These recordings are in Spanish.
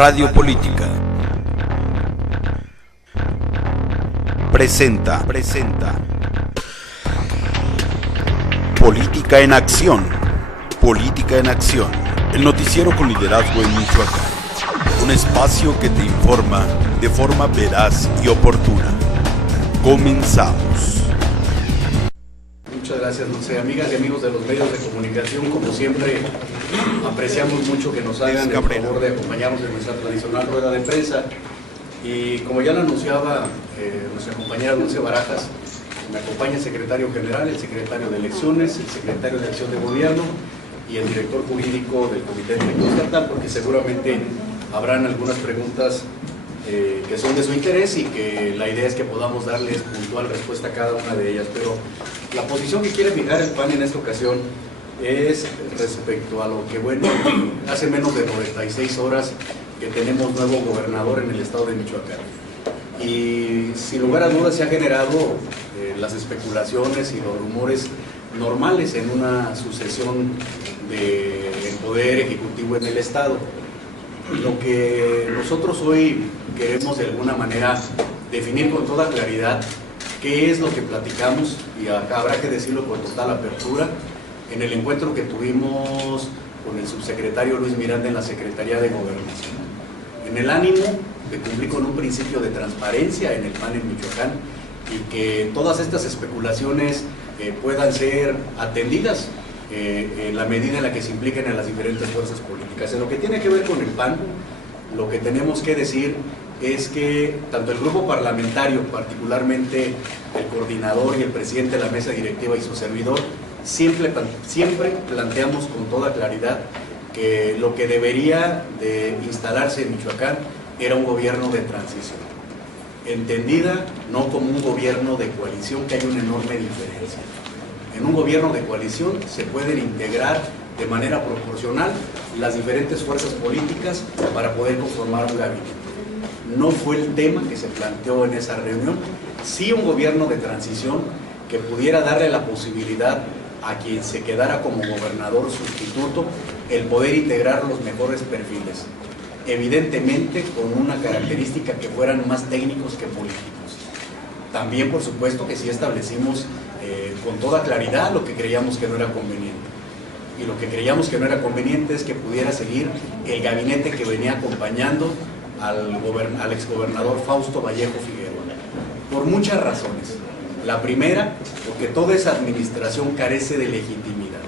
Radio Política presenta Política en Acción. Política en Acción, el noticiero con liderazgo en Michoacán. Un espacio que te informa de forma veraz y oportuna. Comenzamos. Muchas gracias, amigas y amigos de los medios de comunicación. Como siempre, apreciamos mucho que nos hagan el favor de acompañarnos en nuestra tradicional rueda de prensa. Y como ya lo anunciaba nuestra compañera Dulce Barajas, me acompaña el secretario general, el secretario de elecciones, el secretario de acción de gobierno y el director jurídico del Comité Técnico Estatal, porque seguramente habrán algunas preguntas que son de su interés y que la idea es que podamos darles puntual respuesta a cada una de ellas. Pero la posición que quiere fijar el PAN en esta ocasión es respecto a lo que, bueno, hace menos de 96 horas que tenemos nuevo gobernador en el estado de Michoacán. Y sin lugar a dudas se han generado las especulaciones y los rumores normales en una sucesión de poder ejecutivo en el estado. Lo que nosotros hoy queremos de alguna manera definir con toda claridad qué es lo que platicamos, y acá habrá que decirlo con total apertura, en el encuentro que tuvimos con el subsecretario Luis Miranda en la Secretaría de Gobernación, en el ánimo de cumplir con un principio de transparencia en el PAN en Michoacán y que todas estas especulaciones puedan ser atendidas en la medida en la que se impliquen en las diferentes fuerzas políticas. En lo que tiene que ver con el PAN, lo que tenemos que decir es que tanto el grupo parlamentario, particularmente el coordinador y el presidente de la mesa directiva y su servidor, siempre planteamos con toda claridad que lo que debería de instalarse en Michoacán era un gobierno de transición, entendida no como un gobierno de coalición, que hay una enorme diferencia. En un gobierno de coalición se pueden integrar de manera proporcional las diferentes fuerzas políticas para poder conformar un gabinete. No fue el tema que se planteó en esa reunión. Sí, un gobierno de transición que pudiera darle la posibilidad a quien se quedara como gobernador sustituto el poder integrar los mejores perfiles, evidentemente con una característica que fueran más técnicos que políticos. También, por supuesto, que sí establecimos con toda claridad lo que creíamos que no era conveniente. Y lo que creíamos que no era conveniente es que pudiera seguir el gabinete que venía acompañando al exgobernador Fausto Vallejo Figueroa, por muchas razones. La primera, porque toda esa administración carece de legitimidad.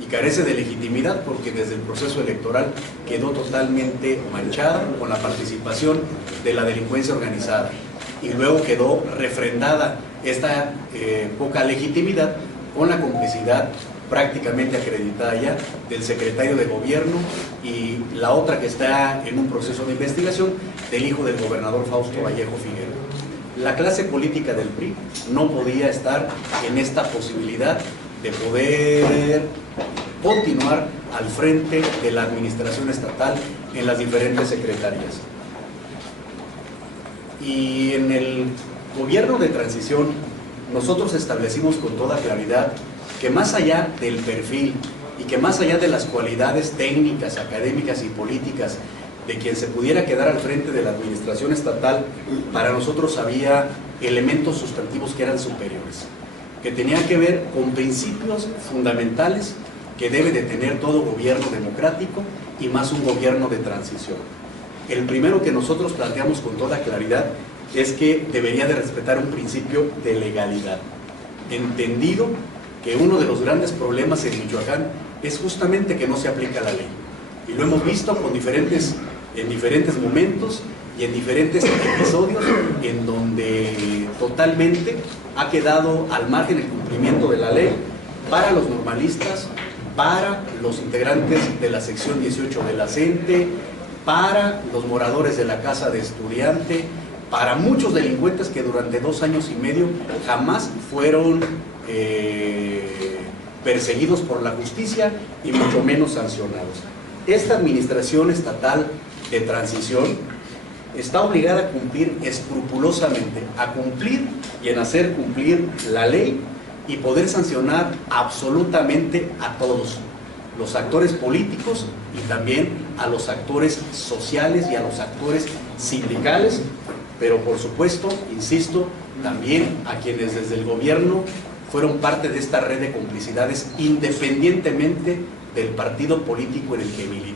Y carece de legitimidad porque desde el proceso electoral quedó totalmente manchada con la participación de la delincuencia organizada. Y luego quedó refrendada esta poca legitimidad con la complicidad prácticamente acreditada ya del secretario de gobierno y la otra que está en un proceso de investigación del hijo del gobernador Fausto Vallejo Figueroa. La clase política del PRI no podía estar en esta posibilidad de poder continuar al frente de la administración estatal en las diferentes secretarías. Y en el gobierno de transición nosotros establecimos con toda claridad que más allá del perfil y que más allá de las cualidades técnicas, académicas y políticas de quien se pudiera quedar al frente de la administración estatal, para nosotros había elementos sustantivos que eran superiores, que tenían que ver con principios fundamentales que debe de tener todo gobierno democrático y más un gobierno de transición. El primero que nosotros planteamos con toda claridad es que debería de respetar un principio de legalidad, entendido que uno de los grandes problemas en Michoacán es justamente que no se aplica la ley. Y lo hemos visto en diferentes momentos y en diferentes episodios en donde totalmente ha quedado al margen el cumplimiento de la ley para los normalistas, para los integrantes de la sección 18 de la CENTE, para los moradores de la casa de estudiante, para muchos delincuentes que durante 2 años y medio jamás fueron perseguidos por la justicia y mucho menos sancionados. Esta administración estatal de transición está obligada a cumplir escrupulosamente, a cumplir y en hacer cumplir la ley y poder sancionar absolutamente a todos, los actores políticos y también a los actores sociales y a los actores sindicales, pero por supuesto, insisto, también a quienes desde el gobierno fueron parte de esta red de complicidades independientemente del partido político en el que militen.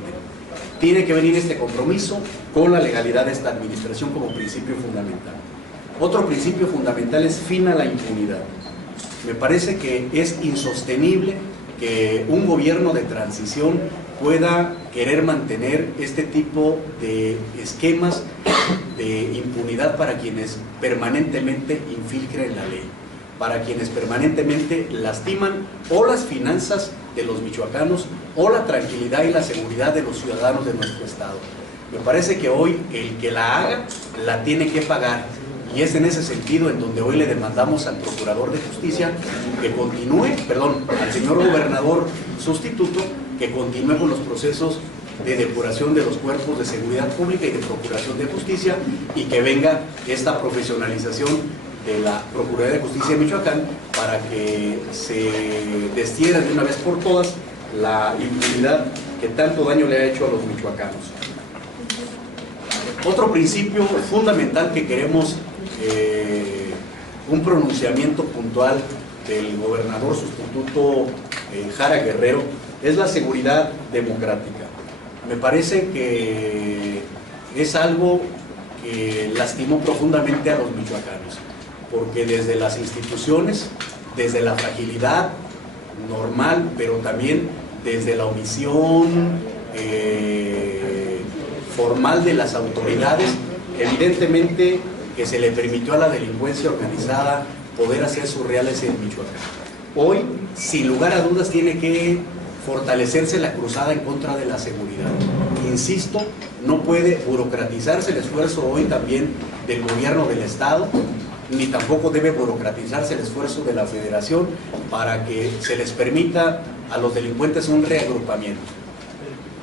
Tiene que venir este compromiso con la legalidad de esta administración como principio fundamental. Otro principio fundamental es fin a la impunidad. Me parece que es insostenible que un gobierno de transición pueda querer mantener este tipo de esquemas de impunidad para quienes permanentemente infiltren la ley, para quienes permanentemente lastiman o las finanzas de los michoacanos o la tranquilidad y la seguridad de los ciudadanos de nuestro estado. Me parece que hoy el que la haga, la tiene que pagar. Y es en ese sentido en donde hoy le demandamos al Procurador de Justicia que continúe, al señor gobernador sustituto, que continúe con los procesos de depuración de los cuerpos de seguridad pública y de procuración de justicia, y que venga esta profesionalización de la Procuraduría de Justicia de Michoacán para que se destierre de una vez por todas la impunidad que tanto daño le ha hecho a los michoacanos. Otro principio fundamental que queremos un pronunciamiento puntual del gobernador sustituto Jara Guerrero es la seguridad democrática. Me parece que es algo que lastimó profundamente a los michoacanos, porque desde las instituciones, desde la fragilidad normal, pero también desde la omisión formal de las autoridades, evidentemente que se le permitió a la delincuencia organizada poder hacer sus reales en Michoacán. Hoy, sin lugar a dudas, tiene que fortalecerse la cruzada en contra de la seguridad. Insisto, no puede burocratizarse el esfuerzo hoy también del gobierno del Estado, ni tampoco debe burocratizarse el esfuerzo de la Federación para que se les permita a los delincuentes un reagrupamiento.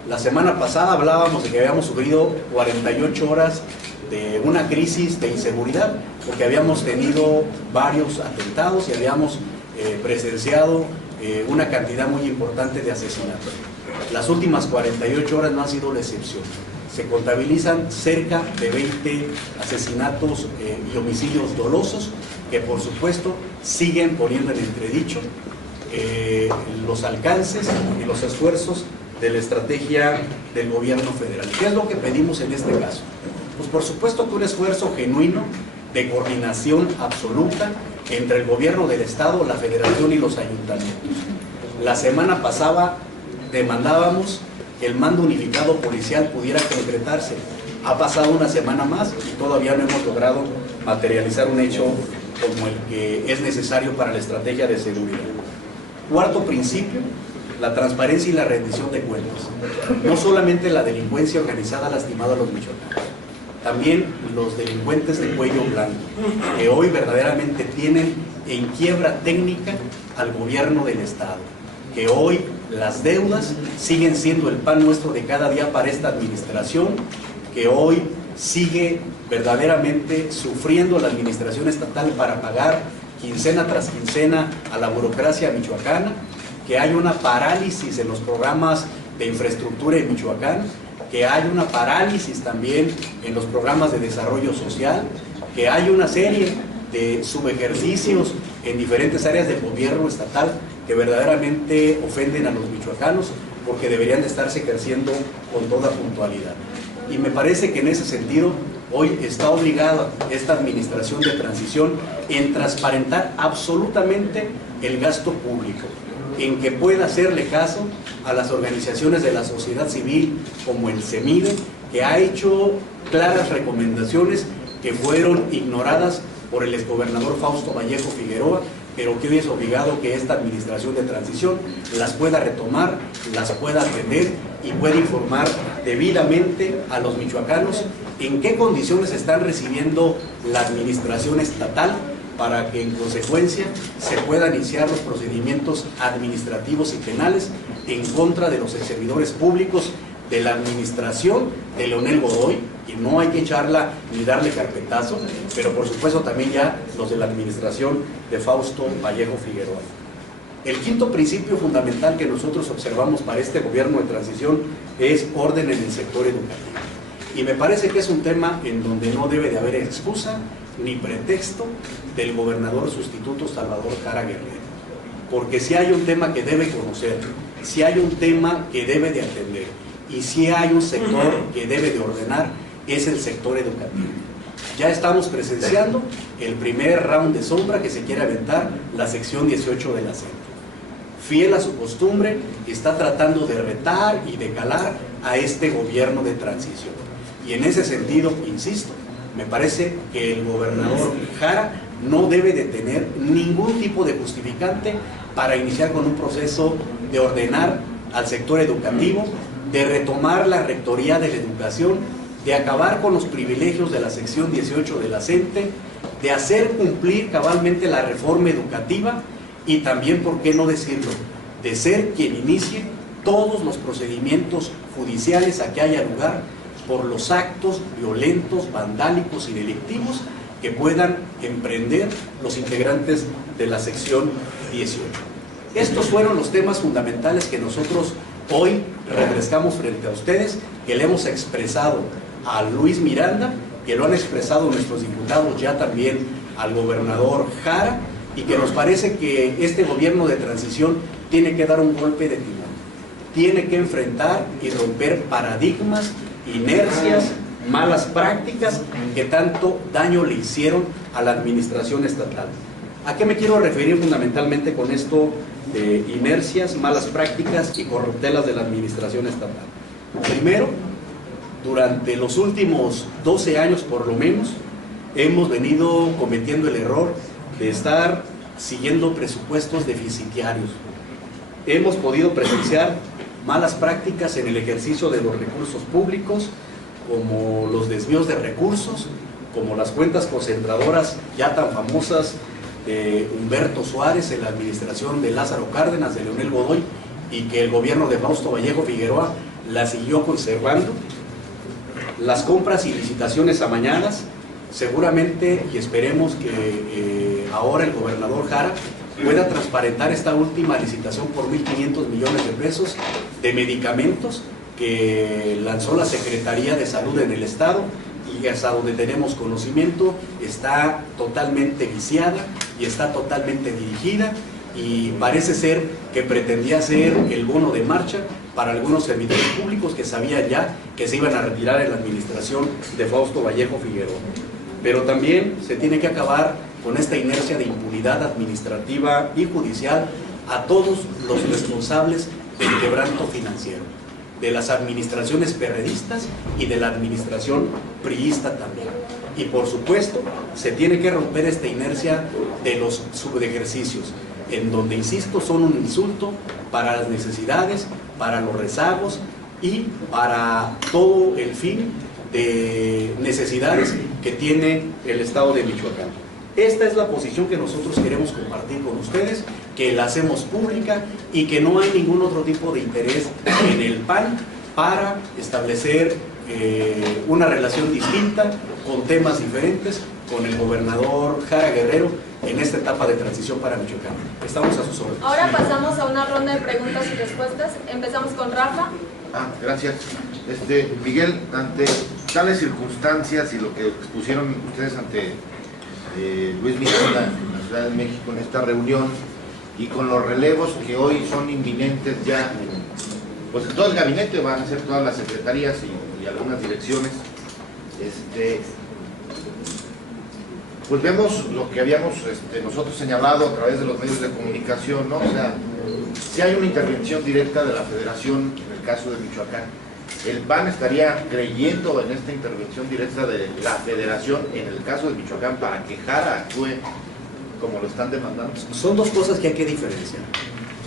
La semana pasada hablábamos de que habíamos sufrido 48 horas de una crisis de inseguridad, porque habíamos tenido varios atentados y habíamos presenciado una cantidad muy importante de asesinatos. Las últimas 48 horas no han sido la excepción. Se contabilizan cerca de 20 asesinatos y homicidios dolosos que por supuesto siguen poniendo en entredicho los alcances y los esfuerzos de la estrategia del gobierno federal. ¿Qué es lo que pedimos en este caso? Pues por supuesto que un esfuerzo genuino de coordinación absoluta entre el gobierno del Estado, la Federación y los ayuntamientos. La semana pasada demandábamos que el mando unificado policial pudiera concretarse. Ha pasado una semana más y todavía no hemos logrado materializar un hecho como el que es necesario para la estrategia de seguridad. Cuarto principio, la transparencia y la rendición de cuentas. No solamente la delincuencia organizada ha lastimado a los michoacanos, también los delincuentes de cuello blanco, que hoy verdaderamente tienen en quiebra técnica al gobierno del Estado, que hoy las deudas siguen siendo el pan nuestro de cada día para esta administración, que hoy sigue verdaderamente sufriendo la administración estatal para pagar quincena tras quincena a la burocracia michoacana, que hay una parálisis en los programas de infraestructura en Michoacán, que hay una parálisis también en los programas de desarrollo social, que hay una serie de subejercicios en diferentes áreas del gobierno estatal que verdaderamente ofenden a los michoacanos porque deberían de estarse ejerciendo con toda puntualidad. Y me parece que en ese sentido hoy está obligada esta administración de transición en transparentar absolutamente el gasto público, en que pueda hacerle caso a las organizaciones de la sociedad civil como el CEMIDE, que ha hecho claras recomendaciones que fueron ignoradas por el exgobernador Fausto Vallejo Figueroa, pero que hoy es obligado que esta administración de transición las pueda retomar, las pueda atender y pueda informar debidamente a los michoacanos en qué condiciones están recibiendo la administración estatal, para que en consecuencia se puedan iniciar los procedimientos administrativos y penales en contra de los servidores públicos de la administración de Leonel Godoy, y no hay que echarla ni darle carpetazo, pero por supuesto también ya los de la administración de Fausto Vallejo Figueroa. El quinto principio fundamental que nosotros observamos para este gobierno de transición es orden en el sector educativo. Y me parece que es un tema en donde no debe de haber excusa ni pretexto del gobernador sustituto Salvador Jara Guerrero. Porque si hay un tema que debe conocer, si hay un tema que debe de atender y si hay un sector que debe de ordenar, es el sector educativo. Ya estamos presenciando el primer round de sombra que se quiere aventar la sección 18 de la CENTE. Fiel a su costumbre, está tratando de retar y de calar a este gobierno de transición. Y en ese sentido, insisto, me parece que el gobernador Jara no debe de tener ningún tipo de justificante para iniciar con un proceso de ordenar al sector educativo, de retomar la rectoría de la educación, de acabar con los privilegios de la sección 18 de la CENTE, de hacer cumplir cabalmente la reforma educativa y también, ¿por qué no decirlo?, de ser quien inicie todos los procedimientos judiciales a que haya lugar por los actos violentos, vandálicos y delictivos que puedan emprender los integrantes de la sección 18. Estos fueron los temas fundamentales que nosotros hoy refrescamos frente a ustedes, que le hemos expresado a Luis Miranda, que lo han expresado nuestros diputados ya también al gobernador Jara, y que nos parece que este gobierno de transición tiene que dar un golpe de timón, tiene que enfrentar y romper paradigmas, inercias, malas prácticas que tanto daño le hicieron a la administración estatal. ¿A qué me quiero referir fundamentalmente con esto de inercias, malas prácticas y corruptelas de la administración estatal? Primero, durante los últimos 12 años por lo menos, hemos venido cometiendo el error de estar siguiendo presupuestos deficitarios. Hemos podido presenciar malas prácticas en el ejercicio de los recursos públicos, como los desvíos de recursos, como las cuentas concentradoras ya tan famosas de Humberto Suárez en la administración de Lázaro Cárdenas, de Leonel Godoy, y que el gobierno de Fausto Vallejo Figueroa la siguió conservando. Las compras y licitaciones amañadas, seguramente, y esperemos que ahora el gobernador Jara pueda transparentar esta última licitación por 1.500 millones de pesos de medicamentos que lanzó la Secretaría de Salud en el Estado, y hasta donde tenemos conocimiento está totalmente viciada y está totalmente dirigida, y parece ser que pretendía ser el bono de marcha para algunos servidores públicos que sabían ya que se iban a retirar en la administración de Fausto Vallejo Figueroa. Pero también se tiene que acabar con esta inercia de impunidad administrativa y judicial a todos los responsables del quebranto financiero, de las administraciones perredistas y de la administración priista también. Y por supuesto, se tiene que romper esta inercia de los subejercicios, en donde, insisto, son un insulto para las necesidades, para los rezagos y para todo el fin de necesidades que tiene el Estado de Michoacán. Esta es la posición que nosotros queremos compartir con ustedes, que la hacemos pública y que no hay ningún otro tipo de interés en el PAN para establecer una relación distinta, con temas diferentes, con el gobernador Jara Guerrero en esta etapa de transición para Michoacán. Estamos a sus órdenes. Ahora pasamos a una ronda de preguntas y respuestas. Empezamos con Rafa. Gracias. Miguel, ante tales circunstancias y lo que expusieron ustedes ante Luis Miranda en la Ciudad de México en esta reunión, y con los relevos que hoy son inminentes ya, pues en todo el gabinete van a ser todas las secretarías y algunas direcciones, pues vemos lo que habíamos nosotros señalado a través de los medios de comunicación, ¿no? O sea, si hay una intervención directa de la Federación en el caso de Michoacán, ¿el PAN estaría creyendo en esta intervención directa de la Federación en el caso de Michoacán para que Jara actúe como lo están demandando? Son dos cosas que hay que diferenciar.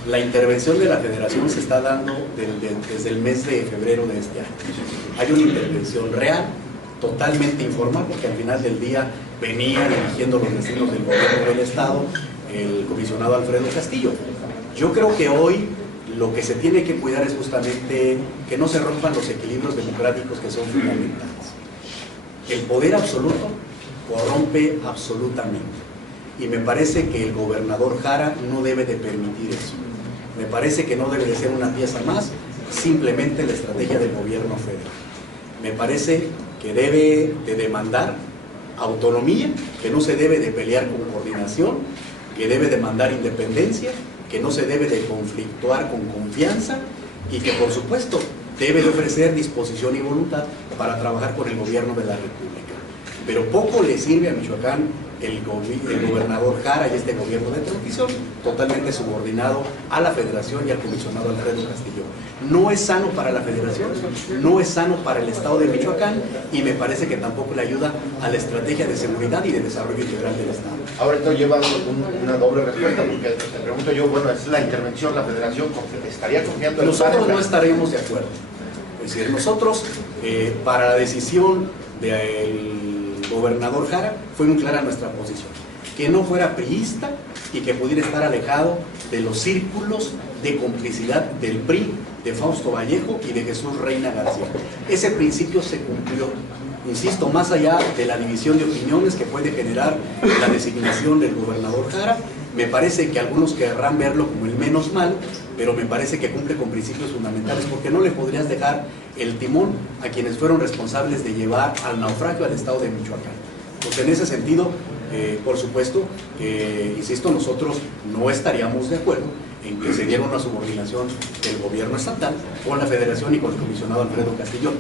La intervención de la Federación se está dando desde el mes de febrero de este año. Hay una intervención real, totalmente informal, porque al final del día venían eligiendo los destinos del gobierno del Estado el comisionado Alfredo Castillo. Yo creo que hoy lo que se tiene que cuidar es justamente que no se rompan los equilibrios democráticos que son fundamentales. El poder absoluto corrompe absolutamente. y me parece que el gobernador Jara no debe de permitir eso. Me parece que no debe de ser una pieza más, simplemente la estrategia del gobierno federal. Me parece que debe de demandar autonomía, que no se debe de pelear con coordinación, que debe demandar independencia, que no se debe de conflictuar con confianza y que por supuesto debe de ofrecer disposición y voluntad para trabajar con el gobierno de la República. Pero poco le sirve a Michoacán el gobernador Jara y este gobierno de transición totalmente subordinado a la Federación y al comisionado Alfredo Castillo. No es sano para la Federación, no es sano para el Estado de Michoacán y me parece que tampoco le ayuda a la estrategia de seguridad y de desarrollo integral del Estado. Ahora esto lleva una doble respuesta, porque te pregunto yo, bueno, es la intervención, la Federación estaría confiando en nosotros no estaríamos de acuerdo. Es decir, nosotros para la decisión del gobernador Jara fue muy clara nuestra posición, que no fuera priista y que pudiera estar alejado de los círculos de complicidad del PRI, de Fausto Vallejo y de Jesús Reina García. Ese principio se cumplió, insisto, más allá de la división de opiniones que puede generar la designación del gobernador Jara. Me parece que algunos querrán verlo como el menos mal, pero me parece que cumple con principios fundamentales, porque no le podrías dejar el timón a quienes fueron responsables de llevar al naufragio al estado de Michoacán. Pues en ese sentido, por supuesto, insisto, nosotros no estaríamos de acuerdo en que se diera una subordinación del gobierno estatal con la Federación y con el comisionado Alfredo Castillo.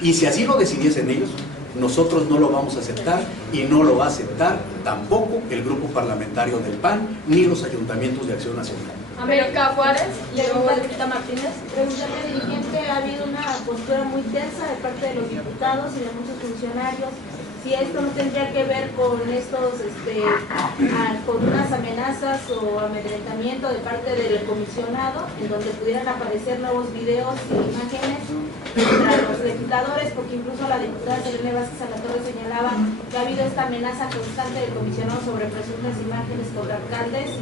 Y si así lo decidiesen ellos, nosotros no lo vamos a aceptar y no lo va a aceptar tampoco el grupo parlamentario del PAN ni los ayuntamientos de Acción Nacional. América Juárez y luego Lupita Martínez. Preguntarle, dirigente, ha habido una postura muy tensa de parte de los diputados y de muchos funcionarios. Si esto no tendría que ver con estos, con unas amenazas o amedrentamiento de parte del comisionado, en donde pudieran aparecer nuevos videos y imágenes contra los legisladores, porque incluso la diputada Selene Vázquez Alatorre señalaba que ha habido esta amenaza constante del comisionado sobre presuntas imágenes contra alcaldes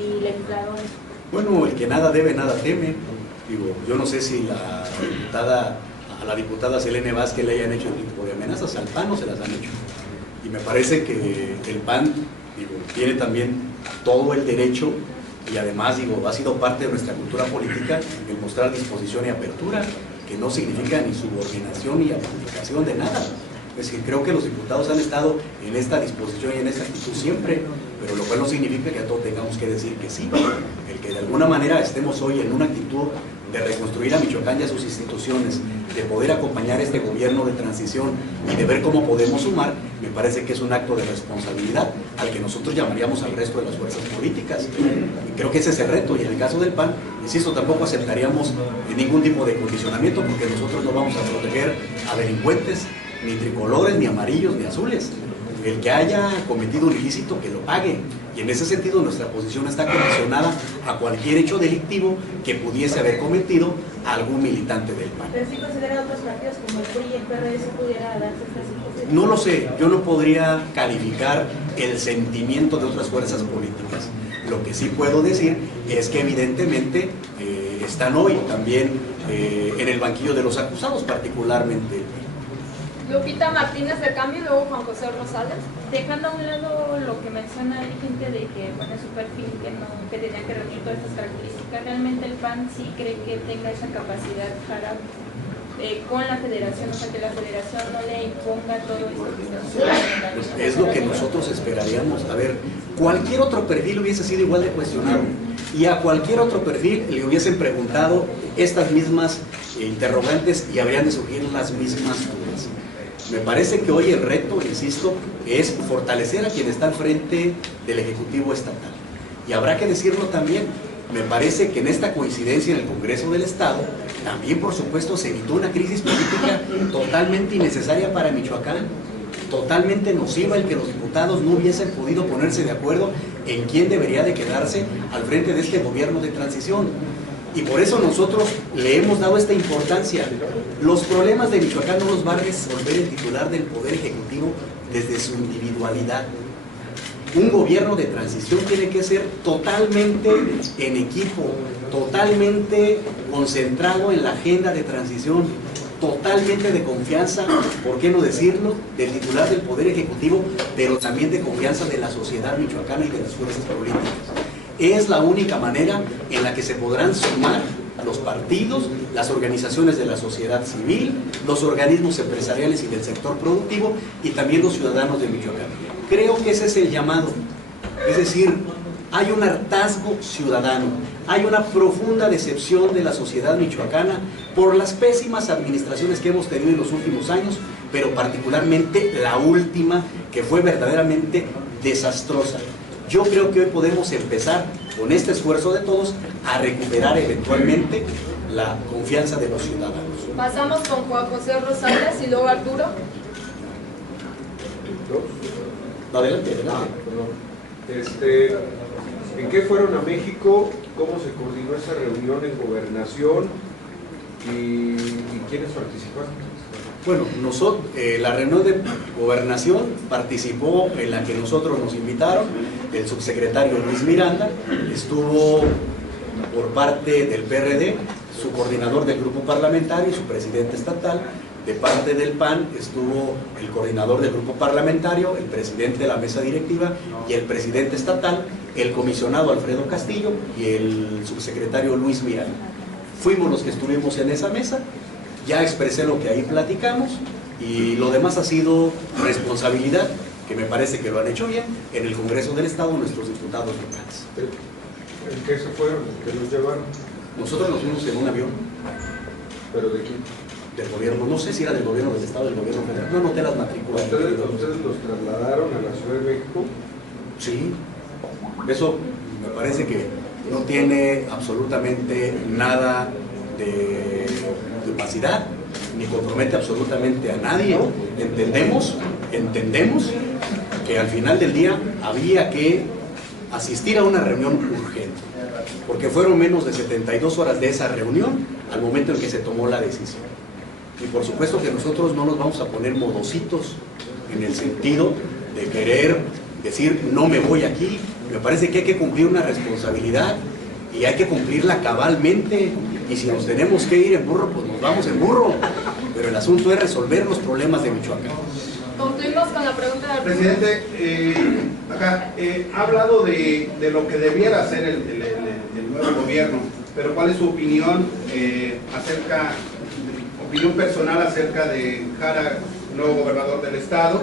y legisladores. Bueno, el que nada debe, nada teme. Digo, yo no sé si a la diputada Selene Vázquez le hayan hecho el tipo de amenazas, al PAN no se las han hecho. Y me parece que el PAN tiene también todo el derecho y además ha sido parte de nuestra cultura política el mostrar disposición y apertura, que no significa ni subordinación ni amplificación de nada. Es decir, creo que los diputados han estado en esta disposición y en esta actitud siempre, pero lo cual no significa que a todos tengamos que decir que sí. El que de alguna manera estemos hoy en una actitud de reconstruir a Michoacán y a sus instituciones, de poder acompañar este gobierno de transición y de ver cómo podemos sumar, me parece que es un acto de responsabilidad al que nosotros llamaríamos al resto de las fuerzas políticas. Y creo que ese es el reto, y en el caso del PAN, insisto, tampoco aceptaríamos ningún tipo de condicionamiento, porque nosotros no vamos a proteger a delincuentes, ni tricolores, ni amarillos, ni azules. El que haya cometido un ilícito, que lo pague. Y en ese sentido nuestra posición está condicionada a cualquier hecho delictivo que pudiese haber cometido algún militante del PAN. ¿Pero sí considera otros partidos como el PRI y el PRD si pudiera darse esta situación? No lo sé, yo no podría calificar el sentimiento de otras fuerzas políticas. Lo que sí puedo decir es que evidentemente están hoy también en el banquillo de los acusados, particularmente el PRI. Lupita Martínez de Cambio y luego Juan José Rosales. Dejando a un lado lo que menciona el gente de que, bueno, es su perfil, que tenía que reunir todas estas características, ¿realmente el PAN sí cree que tenga esa capacidad para con la federación, o sea, que la federación no le imponga todo esto que está sucediendo? Pues es lo que nosotros esperaríamos. A ver, cualquier otro perfil hubiese sido igual de cuestionado y a cualquier otro perfil le hubiesen preguntado estas mismas interrogantes y habrían de surgir las mismas dudas. Me parece que hoy el reto, insisto, es fortalecer a quien está al frente del Ejecutivo Estatal. Y habrá que decirlo también, me parece que en esta coincidencia en el Congreso del Estado, también por supuesto se evitó una crisis política totalmente innecesaria para Michoacán, totalmente nociva el que los diputados no hubiesen podido ponerse de acuerdo en quién debería de quedarse al frente de este gobierno de transición. Y por eso nosotros le hemos dado esta importancia. Los problemas de Michoacán no los va a resolver el titular del Poder Ejecutivo desde su individualidad. Un gobierno de transición tiene que ser totalmente en equipo, totalmente concentrado en la agenda de transición. totalmente de confianza, ¿por qué no decirlo?, del titular del Poder Ejecutivo, pero también de confianza de la sociedad michoacana y de las fuerzas políticas. Es la única manera en la que se podrán sumar los partidos, las organizaciones de la sociedad civil, los organismos empresariales y del sector productivo y también los ciudadanos de Michoacán. Creo que ese es el llamado. Es decir, hay un hartazgo ciudadano, hay una profunda decepción de la sociedad michoacana por las pésimas administraciones que hemos tenido en los últimos años, pero particularmente la última, que fue verdaderamente desastrosa. Yo creo que hoy podemos empezar con este esfuerzo de todos a recuperar eventualmente la confianza de los ciudadanos. Pasamos con Juan José Rosales y luego Arturo. Adelante, adelante. ¿En qué fueron a México? ¿Cómo se coordinó esa reunión en Gobernación? ¿Y quiénes participaron? Bueno, nosotros, la reunión de Gobernación participó en la que nosotros nos invitaron, el subsecretario Luis Miranda, estuvo por parte del PRD, su coordinador del grupo parlamentario y su presidente estatal. De parte del PAN estuvo el coordinador del grupo parlamentario, el presidente de la mesa directiva y el presidente estatal, el comisionado Alfredo Castillo y el subsecretario Luis Miranda. Fuimos los que estuvimos en esa mesa, ya expresé lo que ahí platicamos y lo demás ha sido responsabilidad, que me parece que lo han hecho bien, en el Congreso del Estado nuestros diputados locales. ¿En qué se fueron? ¿Qué los llevaron? Nosotros nos fuimos en un avión. ¿Pero de quién? Del gobierno, no sé si era del gobierno del Estado o del gobierno federal, no anoté las matrículas. ¿Ustedes los trasladaron a la Ciudad de México? Sí, eso me parece que no tiene absolutamente nada de opacidad, ni compromete absolutamente a nadie. Entendemos que al final del día había que asistir a una reunión urgente, porque fueron menos de 72 horas de esa reunión al momento en que se tomó la decisión. Y por supuesto que nosotros no nos vamos a poner modositos en el sentido de querer decir no me voy aquí. Me parece que hay que cumplir una responsabilidad y hay que cumplirla cabalmente, y si nos tenemos que ir en burro, pues nos vamos en burro, pero el asunto es resolver los problemas de Michoacán. Concluimos con la pregunta del presidente. Ha hablado de lo que debiera hacer el nuevo gobierno, pero ¿cuál es su opinión opinión personal acerca de Jara, nuevo gobernador del estado?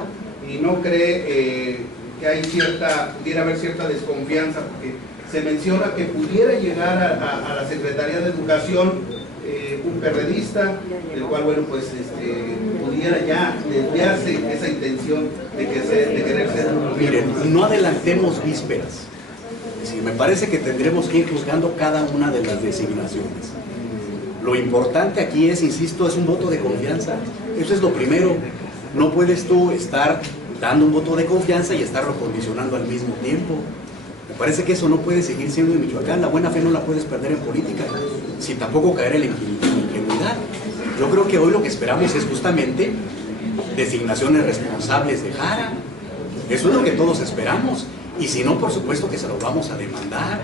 ¿Y no cree que pudiera haber cierta desconfianza, porque se menciona que pudiera llegar a la Secretaría de Educación un perredista, el cual, bueno, pues pudiera ya desviarse esa intención de querer ser un gobierno? Miren, no adelantemos vísperas. Es decir, me parece que tendremos que ir juzgando cada una de las designaciones. Lo importante aquí es, insisto, es un voto de confianza. Eso es lo primero. No puedes tú estar dando un voto de confianza y estarlo condicionando al mismo tiempo. Me parece que eso no puede seguir siendo en Michoacán. La buena fe no la puedes perder en política, sin tampoco caer en la ingenuidad. Yo creo que hoy lo que esperamos es justamente designaciones responsables de Jara. Eso es lo que todos esperamos. Y si no, por supuesto que se lo vamos a demandar.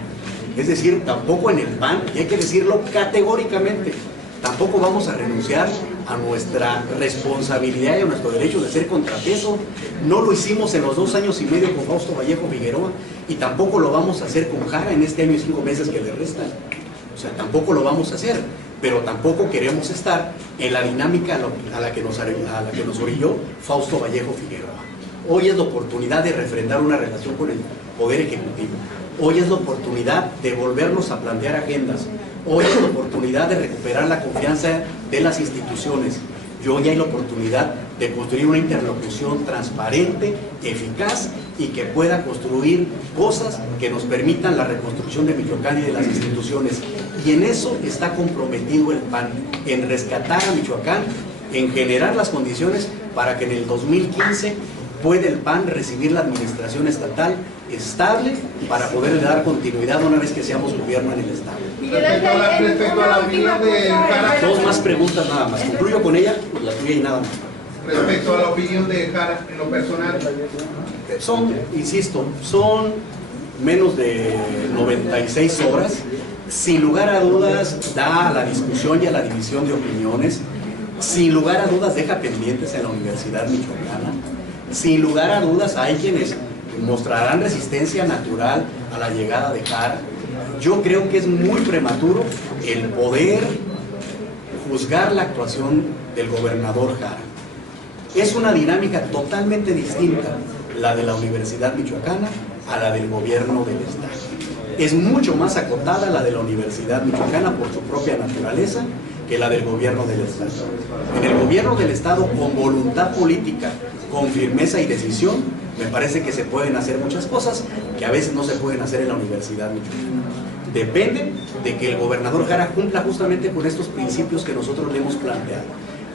Es decir, tampoco en el PAN, y hay que decirlo categóricamente, tampoco vamos a renunciar a nuestra responsabilidad y a nuestro derecho de ser contrapeso. No lo hicimos en los 2 años y medio con Fausto Vallejo Figueroa, y tampoco lo vamos a hacer con Jara en este año y 5 meses que le restan. O sea, tampoco lo vamos a hacer, pero tampoco queremos estar en la dinámica a la que nos orilló Fausto Vallejo Figueroa. Hoy es la oportunidad de refrendar una relación con el Poder Ejecutivo. Hoy es la oportunidad de volvernos a plantear agendas. Hoy es la oportunidad de recuperar la confianza de las instituciones. Y hoy hay la oportunidad de construir una interlocución transparente, eficaz y que pueda construir cosas que nos permitan la reconstrucción de Michoacán y de las instituciones. Y en eso está comprometido el PAN, en rescatar a Michoacán, en generar las condiciones para que en el 2015 pueda el PAN recibir la administración estatal estable para poderle dar continuidad una vez que seamos gobierno en el estado. Respecto a la opinión de Jara, 2 más preguntas nada más. Concluyo con ella, la tuya y nada más. Respecto a la opinión de Jara en lo personal, son menos de 96 horas. Sin lugar a dudas, da a la discusión y a la división de opiniones. sin lugar a dudas deja pendientes en la Universidad Michoacana. Sin lugar a dudas hay quienes mostrarán resistencia natural a la llegada de Jara. Yo creo que es muy prematuro el poder juzgar la actuación del gobernador Jara. Es una dinámica totalmente distinta la de la Universidad Michoacana a la del gobierno del Estado. Es mucho más acotada la de la Universidad Michoacana por su propia naturaleza que la del gobierno del Estado. En el gobierno del Estado, con voluntad política, con firmeza y decisión, me parece que se pueden hacer muchas cosas que a veces no se pueden hacer en la Universidad Michoacana. Depende de que el gobernador Jara cumpla justamente con estos principios que nosotros le hemos planteado.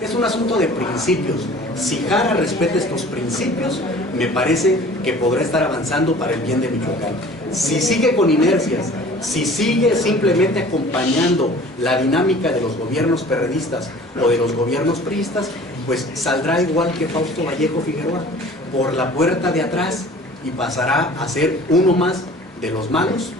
Es un asunto de principios. Si Jara respeta estos principios, me parece que podrá estar avanzando para el bien de Michoacán. Si sigue con inercias, si sigue simplemente acompañando la dinámica de los gobiernos perredistas o de los gobiernos priistas, pues saldrá igual que Fausto Vallejo Figueroa, por la puerta de atrás, y pasará a ser uno más de los malos,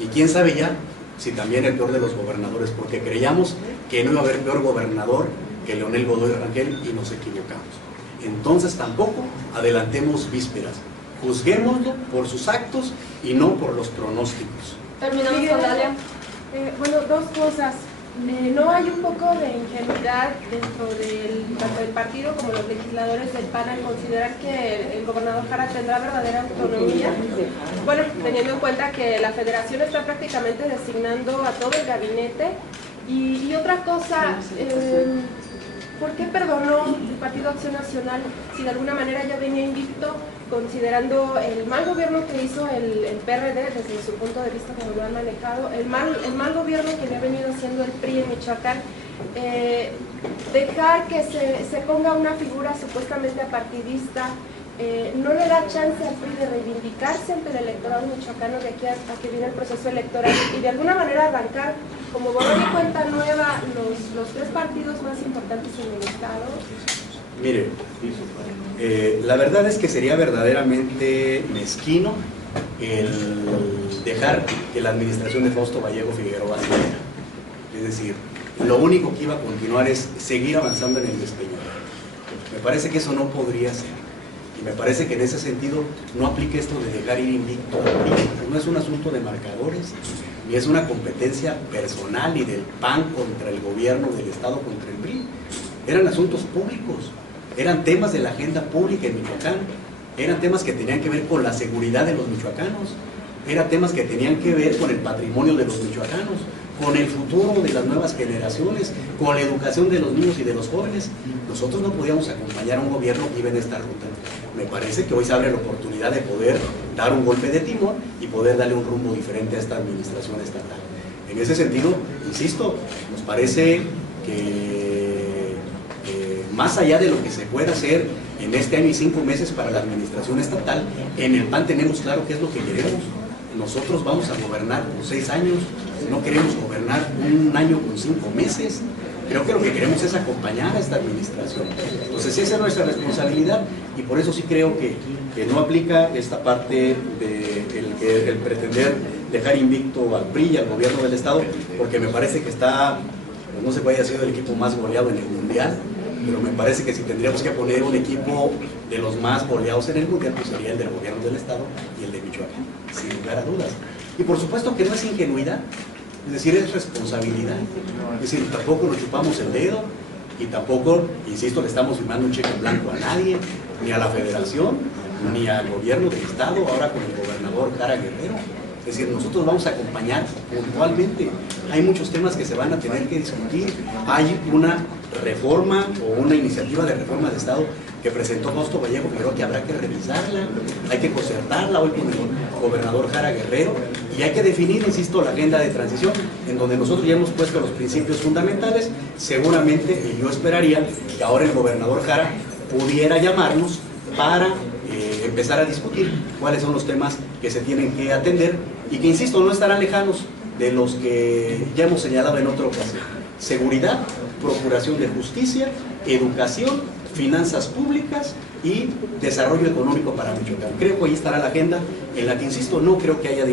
y quién sabe ya si también el peor de los gobernadores, porque creíamos que no iba a haber peor gobernador que Leonel Godoy Rangel y nos equivocamos. Entonces tampoco adelantemos vísperas, juzguémoslo por sus actos y no por los pronósticos. Terminamos con Dalia. Bueno, dos cosas. ¿No hay un poco de ingenuidad dentro tanto del partido como los legisladores del PAN al considerar que el gobernador Jara tendrá verdadera autonomía? Bueno, teniendo en cuenta que la federación está prácticamente designando a todo el gabinete. Y otra cosa, ¿por qué perdonó el Partido Acción Nacional si de alguna manera ya venía invicto, considerando el mal gobierno que hizo el PRD desde su punto de vista como lo han manejado, el mal gobierno que le ha venido haciendo el PRI en Michoacán? Dejar que se ponga una figura supuestamente apartidista no le da chance al PRI de reivindicarse ante el electorado michoacano de aquí a que viene el proceso electoral y de alguna manera arrancar como borrón y cuenta nueva los tres partidos más importantes en el Estado. Mire, la verdad es que sería verdaderamente mezquino el dejar que la administración de Fausto Vallejo Figueroa siguiera. Es decir, lo único que iba a continuar es seguir avanzando en el despeñadero. Me parece que eso no podría ser. Y me parece que en ese sentido no aplica esto de dejar ir invicto al PRI. No es un asunto de marcadores, ni es una competencia personal y del PAN contra el gobierno del Estado contra el PRI. Eran asuntos públicos, eran temas de la agenda pública en Michoacán, eran temas que tenían que ver con la seguridad de los michoacanos, eran temas que tenían que ver con el patrimonio de los michoacanos, con el futuro de las nuevas generaciones, con la educación de los niños y de los jóvenes. Nosotros no podíamos acompañar a un gobierno que iba en esta ruta. Me parece que hoy se abre la oportunidad de poder dar un golpe de timón y poder darle un rumbo diferente a esta administración estatal. En ese sentido, insisto, nos parece que más allá de lo que se pueda hacer en este año y 5 meses para la administración estatal, en el PAN tenemos claro qué es lo que queremos. Nosotros vamos a gobernar por 6 años, no queremos gobernar un año con 5 meses. Creo que lo que queremos es acompañar a esta administración. Entonces esa es nuestra responsabilidad y por eso sí creo que no aplica esta parte de el pretender dejar invicto al PRI y al gobierno del Estado, porque me parece que está, pues no sé cuál haya sido el equipo más goleado en el Mundial, pero me parece que si tendríamos que poner un equipo de los más goleados en el Mundial, pues sería el del gobierno del Estado y el de Michoacán, sin lugar a dudas. Y por supuesto que no es ingenuidad, es decir, es responsabilidad. Es decir, tampoco nos chupamos el dedo y tampoco, insisto, le estamos firmando un cheque en blanco a nadie, ni a la federación, ni al gobierno del Estado, ahora con el gobernador Jara Guerrero. Es decir, nosotros vamos a acompañar puntualmente. Hay muchos temas que se van a tener que discutir. Hay una reforma o una iniciativa de reforma de Estado que presentó Fausto Vallejo, pero que habrá que revisarla, hay que concertarla hoy con el gobernador Jara Guerrero y hay que definir, insisto, la agenda de transición en donde nosotros ya hemos puesto los principios fundamentales. Seguramente, y yo esperaría que ahora el gobernador Jara pudiera llamarnos para empezar a discutir cuáles son los temas que se tienen que atender y que, insisto, no estarán lejanos de los que ya hemos señalado en otra ocasión: seguridad, procuración de justicia, educación, finanzas públicas y desarrollo económico para Michoacán. Creo que ahí estará la agenda en la que, insisto, no creo que haya